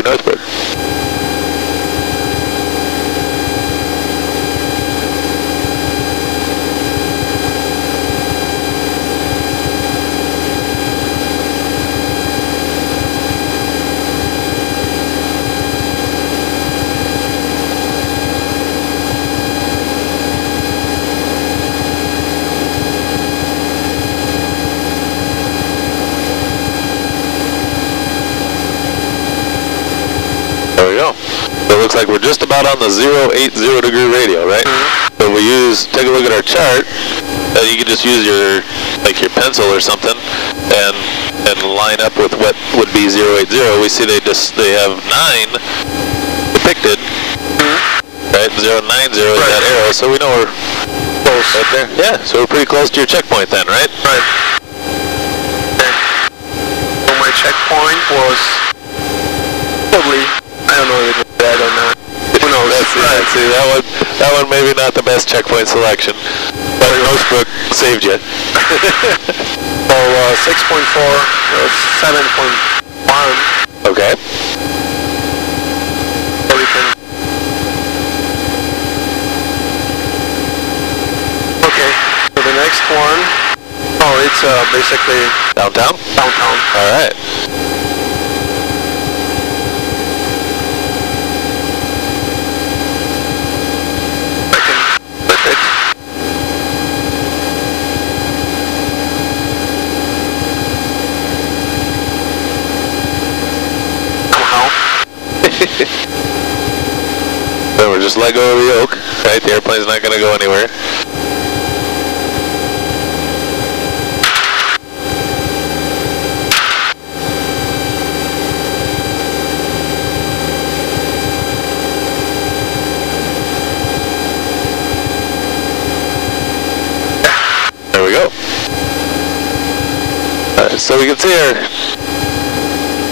to Northbrook. There we go. So it looks like we're just about on the 080 degree radio, right? So we take a look at our chart, and you can just use your pencil or something, and line up with what would be 080. We see they have 9 depicted, right? 090 is that arrow, so we know we're close right there. Yeah, so we're pretty close to your checkpoint then, right? Right. Okay. So my checkpoint was probably, I don't know if it was bad or not. Who knows? Right. See, that one maybe not the best checkpoint selection, but Northbrook saved you. So 6.4, 7.1. Okay. So we can. Okay. So the next one. Oh, it's basically Downtown? downtown. All right. I can flip it. Somehow. So we're just let go of the yoke, right? The airplane's not going to go anywhere. There we go. So we can see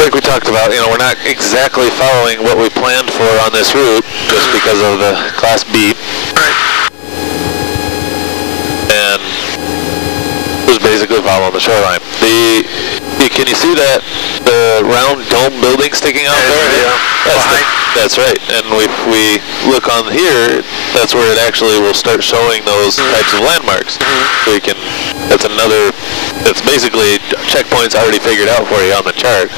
like we talked about, we're not exactly following what we planned for on this route just because of the Class B. Right. And just basically following the shoreline. Can you see that the round dome building sticking out there? Yeah. That's right. And if we look on here, that's where it actually will start showing those types of landmarks. So you can, that's basically checkpoints already figured out for you on the chart.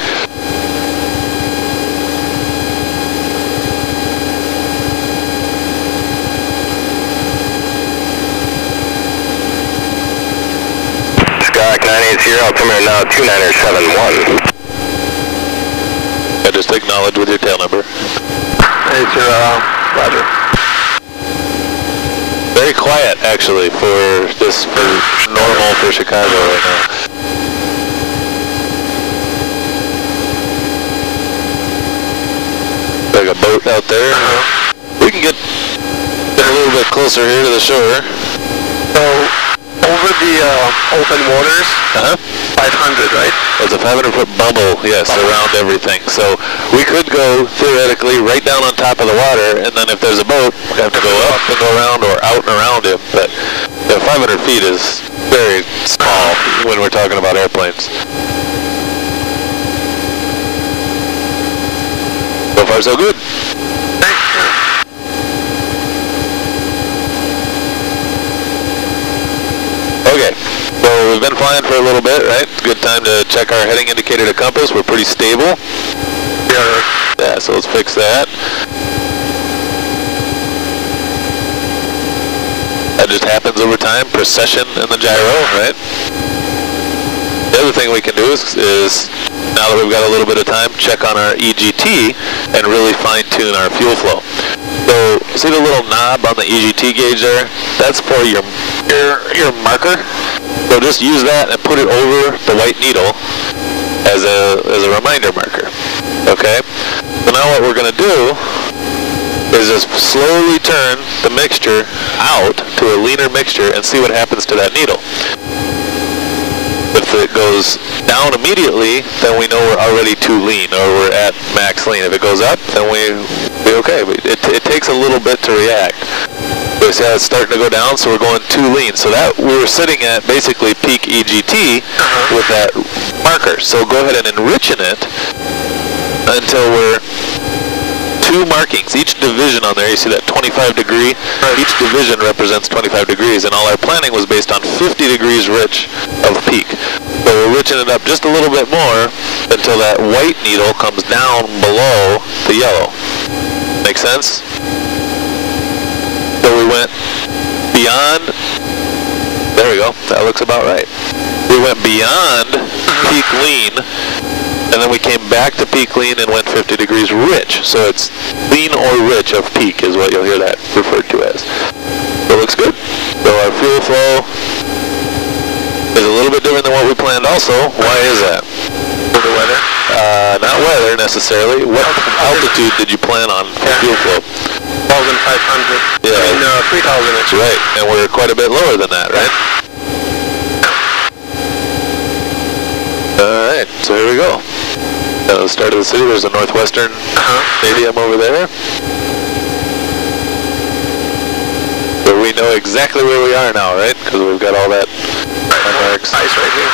Skyhawk 980, altimeter now 2971. I just acknowledge with your tail number. It's Roger. Very quiet, actually, for normal for Chicago right now. Like a boat out there. We can get a little bit closer here to the shore. So over the open waters, 500, right? There's a 500-foot bubble, yes, around everything. So we could go, theoretically, right down on top of the water, and then if there's a boat, we have to go up and go around or out and around him. But 500 feet is very small when we're talking about airplanes. So far, so good. Okay, so we've been flying for a little bit, right? Good time to check our heading indicator to compass. We're pretty stable. Yeah, so let's fix that. That just happens over time, precession in the gyro, right? The other thing we can do is now that we've got a little bit of time, check on our EGT and really fine-tune our fuel flow. So see the little knob on the EGT gauge there? That's for your marker. So just use that and put it over the white needle as a reminder marker. Okay? So now what we're going to do is just slowly turn the mixture out to a leaner mixture and see what happens to that needle. If it goes down immediately, then we know we're already too lean, or we're at max lean. If it goes up, then we'll be okay. But it takes a little bit to react. So see how it's starting to go down, so we're going too lean. So that we were sitting at basically peak EGT with that marker. So go ahead and enrichen it until we're 2 markings. Each division on there, you see that 25 degree? Right. Each division represents 25 degrees, and all our planning was based on 50 degrees rich of peak. So we're riching it up just a little bit more until that white needle comes down below the yellow. Make sense? So we went beyond, there we go, that looks about right. We went beyond peak lean, and then we came back to peak lean and went 50 degrees rich. So it's lean or rich of peak is what you'll hear that referred to as. So it looks good. So our fuel flow is a little bit different than what we planned also. Why is that? For the weather? Not weather necessarily. What altitude did you plan on for fuel flow? 1,500. Yeah. I mean, 3,000 actually. Right, and we're quite a bit lower than that, right? Alright, so here we go. At the start of the city, there's a Northwestern Stadium over there. So we know exactly where we are now, right? Because we've got all that marks. Ice right here.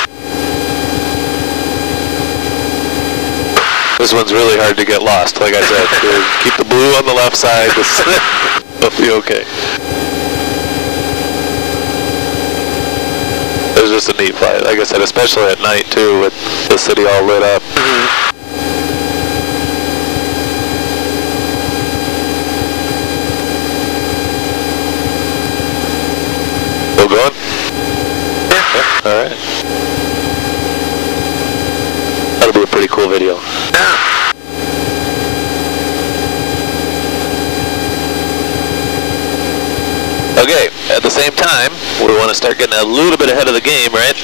This one's really hard to get lost, like I said. Keep the blue on the left side. It'll be okay. It was just a neat flight, like I said, especially at night too, with the city all lit up. Still going? Yeah. All right. That'll be a pretty cool video. Yeah. Okay, at the same time, we want to start getting a little bit ahead of the game, right?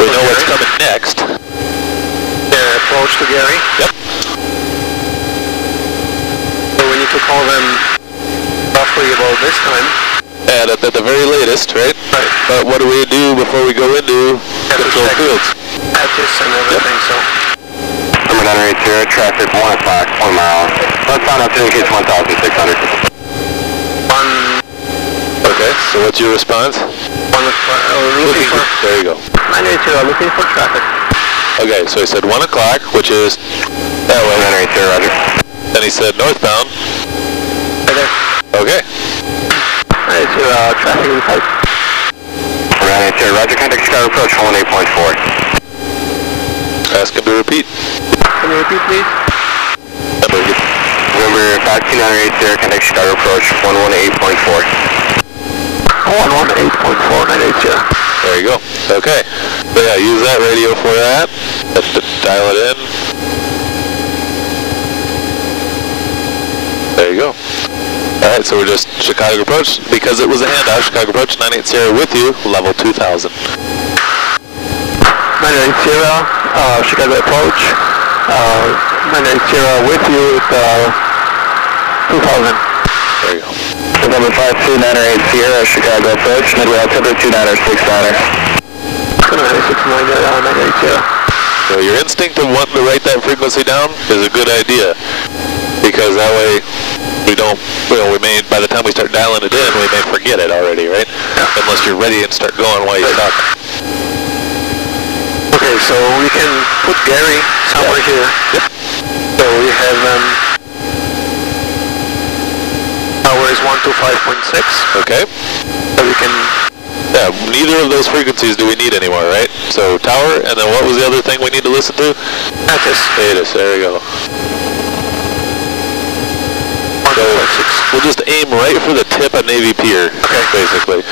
We know what's coming next. Approach to Gary. Yep. So we need to call them roughly about this time. At the very latest, right? Right. But what do we do before we go into control fields? Patches and everything, so. Number 980, traffic 1 o'clock, 1 mile. Northbound up to indicates 1,600. Okay, so what's your response? Looking for. There you go. 980, looking for traffic. Okay, so he said 1 o'clock, which is that way. 980, roger. Then he said northbound. Right there. Okay. 980, traffic in pipe. 980, roger, contact Chicago approach 18.4. Ask him to repeat. Can you repeat, please? November 52980, contact Chicago approach 118.4. 118.4, 980. There you go. Okay. So yeah, use that radio for that. And dial it in. There you go. Alright, so we're just Chicago approach. Because it was a handoff, Chicago approach 980 with you, level 2000. 980, Chicago approach. 980 with you at 2000. There you go. November 52980, Sierra, Chicago approach, midway altimeter 2969er. 2969, 980. So your instinct of wanting to write that frequency down is a good idea. Because that way we don't, we may, by the time we start dialing it in, we may forget it already, right? Yeah. Unless you're ready and start going while you're talking. Okay, so we can put Gary somewhere here. Yep. So we have power is 125.6. Okay. So we can. Yeah, neither of those frequencies do we need anymore, right? So tower, and then what was the other thing we need to listen to? Status, there we go. So we'll just aim right for the tip of Navy Pier, okay, basically.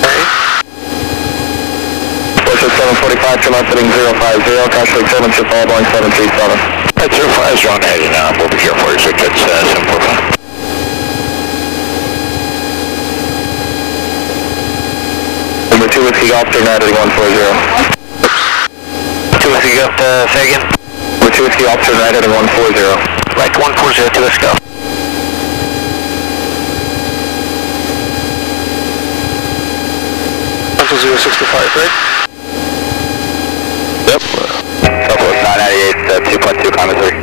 Okay. Push at 745, turn left heading 050, contact 7 ship all Boeing 737. At 05 is wrong heading now, we'll be here for you, 6 at 745. Number 2 Whiskey Golf, turn right heading 140. 2 Whiskey Golf, say again? Number 2 Whiskey Golf, turn right heading 140. Right, 140, 2 Whiskey Golf. Up to 065, right? Yep. Southwest 998, 2.2, climate 3.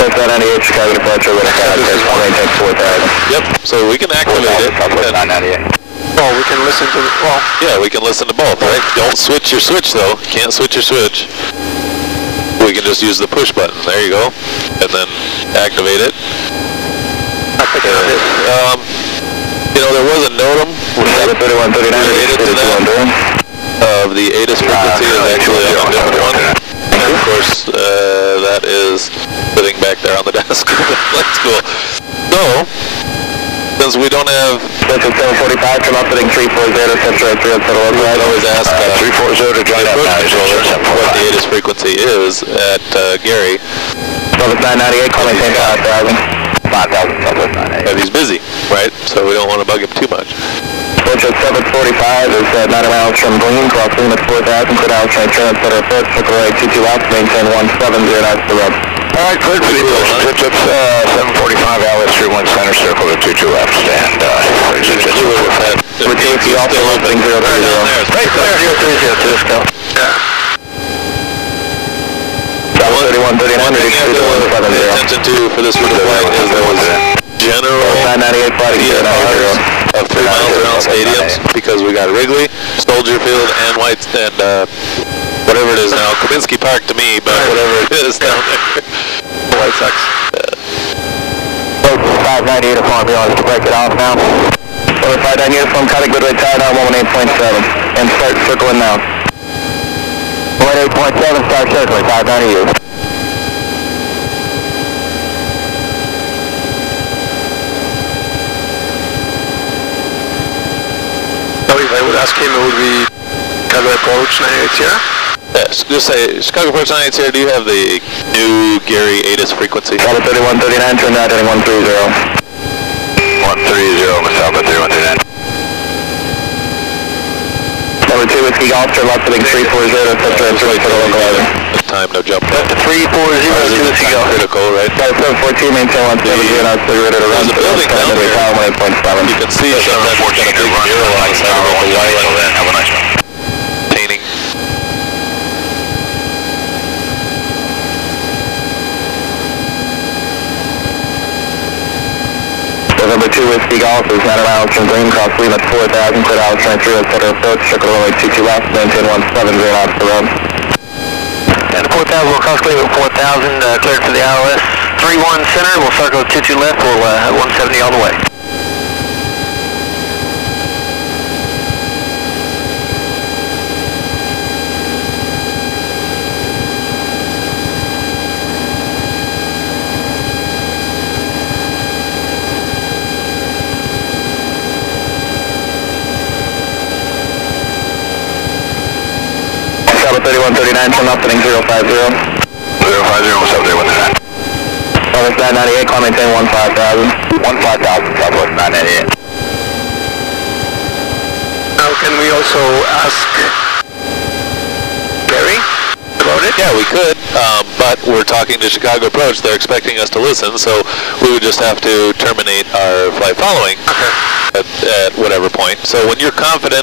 Southwest 998, Chicago departure, we're going to range at 4,000. Yep, so we can activate it. Southwest 998. Oh, we can listen to, well. Yeah, we can listen to both, right? Don't switch your switch though. Can't switch your switch. We can just use the push button. There you go. And then activate it. You know, there was a NOTAM related to that of the ATIS frequency is actually on a different one. And of course, that is sitting back there on the desk. That's cool. So, since we don't have... That's at 745, come up heading 340 to Central 3 at Federal we can always ask 340 to join up now. what the ATIS frequency is at Gary. Southwest 998, calling 5,000. 5,000, Southwest 998. But he's busy, right? So we don't want to bug him too much. Approach at 745 is 90 miles from Green, crossing at 4,000, clear out, trying to turn at center foot, circle right 22 left, maintain 170 knots to the road. Alright, clear for the approach. It's 745, Alice, 31 center, circle at 22 left, stand, with the also opening 030. Right there, 030 to this go. Yeah. 3139, attention to for this route of flight is there was general of 3 miles around stadiums because we got Wrigley, Soldier Field, and White, and whatever it is now, Kaminsky Park to me, but whatever it is down there. White Sox. 598 to farm, you to break it off now. 598 uniform, cut a good way tied on 118.7, and start circling now. 118.7, start circling, 598. If I would ask him, it would be Chicago Approach 98 here. Yes, just say, Chicago Approach 98 here, do you have the new Gary ATIS frequency? Alpha 3139, turn out heading 130. 130, Miss Alpha 3139. Number 2, Whiskey Golf, turn left heading 340 to Cessna 3 for the local island. Time, no jump. 340 to Whiskey Golf. Critical, right? 714, maintain 170, knots to the ready to run. There's a building down there. You can see sometimes it's got a big mural on the side of the white. Have a nice one. Painting. Number 2, Whiskey Golf is 90 miles from Green, cross Lima at 4,000, clear out, trying 3 at Federal approach, circle runway 22 left, maintain 170 knots to the road. And 4,000, we'll cross Lima at 4,000, cleared for the ILS. 31 center, we'll circle 22 left, we'll have 170 all the way. Alpha 3139, turn left heading 050. 050, what's up there, 139? Southwest 998, call maintain 15,000. 15,000, Southwest 998. Now can we also ask Gary about it? Yeah, we could, but we're talking to Chicago Approach. They're expecting us to listen, so we would just have to terminate our flight following at whatever point. So when you're confident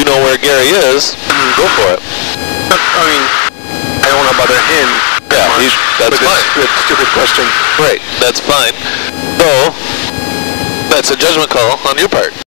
you know where Gary is, go for it. I mean, I don't want to bother him. Yeah, that's fine. It's a stupid question. Right, that's fine. So, that's a judgment call on your part.